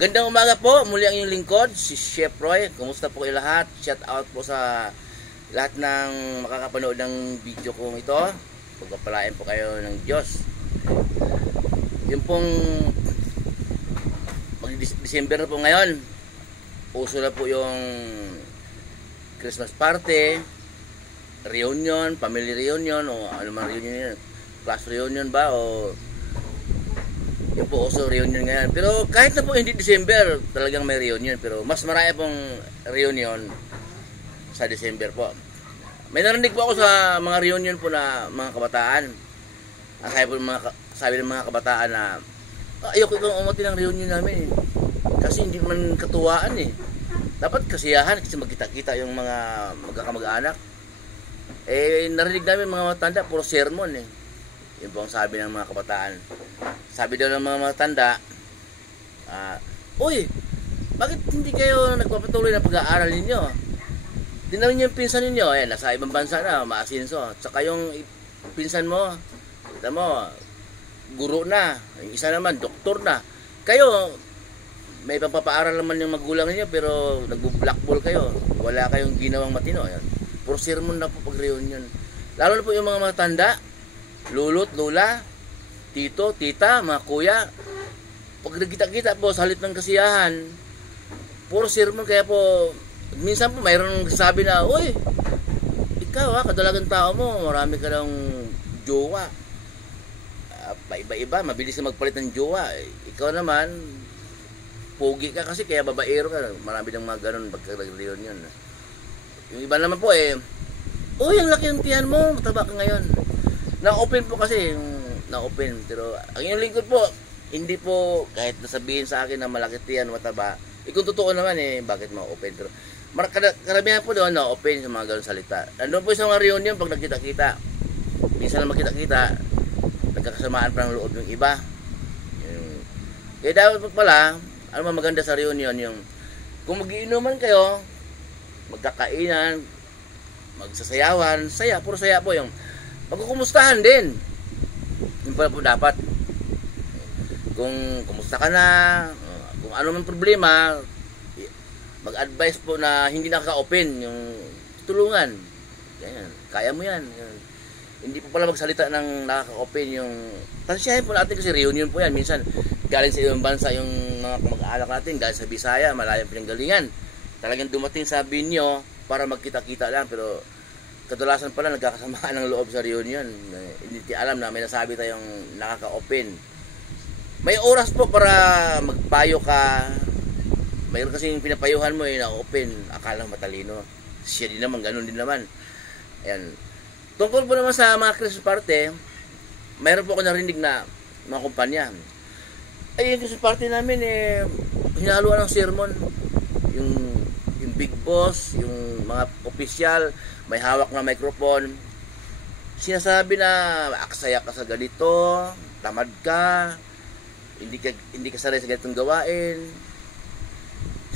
Magandang umaga po, muli ang inyong lingkod, si Chef Roy. Kumusta po kayo lahat? Shout out po sa lahat ng makakapanood ng video kong ito. Pagpapalain po kayo ng Diyos. Yung pong December na po ngayon, uso na po yung Christmas party, reunion, family reunion, o ano man reunion yun, class reunion ba, o yung po uso reunion ngayon. Pero kahit na po hindi December, talagang may reunion. Pero mas marami pong reunion sa December po. May narinig po ako sa mga reunion po na mga kabataan. Sabi ng mga kabataan na ayoko itong umuti ng reunion namin kasi hindi man katuwaan eh. Dapat kasiyahan kasi magkita-kita yung mga magkakamag-anak. Narinig namin mga matanda, puro sermon eh. Yun po ang sabi ng mga kabataan. Sabi daw ng mga matanda, uy, bakit hindi kayo nagpapatuloy ng pag-aaral ninyo? Dinawin niyo yung pinsan ninyo, nasa ibang bansa na, maasinso. Tsaka yung pinsan mo, kita mo, guro na, yung isa naman, doktor na. Kayo, may papapaaral naman yung magulang ninyo, pero nag-blackball kayo. Wala kayong ginawang matino. Puro sermon na po pag-reunion. Lalo na po yung mga matanda, lulot, lula, tito, tita, mga kuya. Pag nagkita-kita po sa halip ng kasiyahan, puro sermon. Kaya po, minsan po mayroong sabi na, uy, ikaw kadalagang tao mo, marami ka ng jowa. Iba-iba, mabilis na magpalit ng jowa. Ikaw naman, pogi ka kasi kaya babaero ka. Marami ng mga ganun pagka-reunion. Yung iba naman po uy, ang laki ng tiyan mo, mataba ka ngayon. Na-open po kasi, na-open. Pero ang inyong lingkod po, hindi po kahit nasabihin sa akin na malaki tiyan, mataba. Kung totoo naman bakit ma-open? Pero karamihan po doon na-open sa mga ganun salita. Nandun po sa mga reunion pag nagkita-kita. Minsan lang magkita-kita, nagkakasamaan pa ng loob yung iba. Kaya dapat po pala, ano man maganda sa reunion, yung kung mag-iinuman kayo, magkakainan, magsasayawan, saya, puro saya po yung magkukumustahan din. Yung pala po dapat. Kung kumusta ka na, kung ano man problema, mag-advise po na hindi nakaka-open, yung tulungan. Ganyan, kaya mo yan. Hindi po pala magsalita ng nakaka-open yung tansyahin po natin kasi reunion po yan. Minsan, galing sa ibang bansa yung mga mag-aalak natin, galing sa Bisaya, malayang pinanggalingan. Talagang dumating sa Binyo para magkita-kita lang, pero kadalasan pala nagkakasamaan ng loob sa reunion. Hindi alam na may nasabi tayong nakaka-open. May oras po para magpayo ka. Mayroon kasing pinapayuhan mo na-open. Akala matalino. Siya din naman, ganun din naman. Ayan. Tungkol po naman sa mga Christmas party, mayroon po ako narinig na mga kumpanya. Yung Christmas party namin hinahaluan ng sermon. Yung big boss, yung mga opisyal, may hawak na microphone. Sinasabi na aksaya ka sa ganito, tamad ka, hindi ka sanay sa ganitong gawain.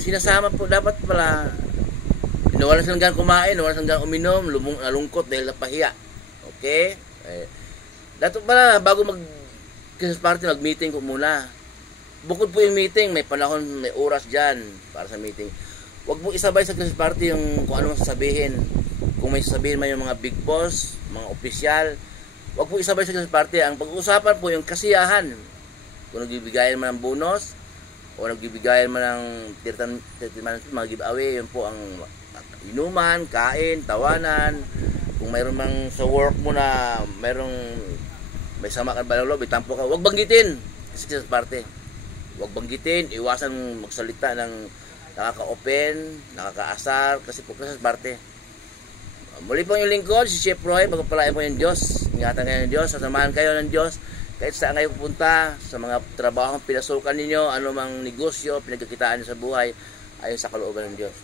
Sinasama po dapat pala, nawalan silang gan kumain, nawalan silang gan uminom, nalungkot dahil napahiya. Okay? Dapat pala bago mag Christmas party, mag-meeting ko muna. Bukod po yung meeting, may panahon, may oras dyan para sa meeting. Huwag mo isabay sa Christmas party yung kung ano sasabihin. Kung may sasabihin man yung mga big boss, mga opisyal, huwag po isabay sa Christmas party. Ang pag-uusapan po yung kasiyahan. Kung nagbibigayan man ng bonus, o nagbibigayan man ng 30 mga giveaway, yun po ang inuman, kain, tawanan. Kung mayroon mang sa work mo na may sama ka ba ng loob, itampo ka, huwag banggitin sa Christmas party. Huwag banggitin, iwasan magsalita ng nakaka-open, nakakaasar, kasi po Christmas party. Muli po yung lingkod, si Chef Roy, magpapalain po yung Diyos. Ingatan kayo ng Diyos, sasamahan kayo ng Diyos. Kahit saan kayo pupunta, sa mga trabahong pinasukan ninyo, anumang negosyo, pinagkakitaan nyo sa buhay, ayon sa kalooban ng Diyos.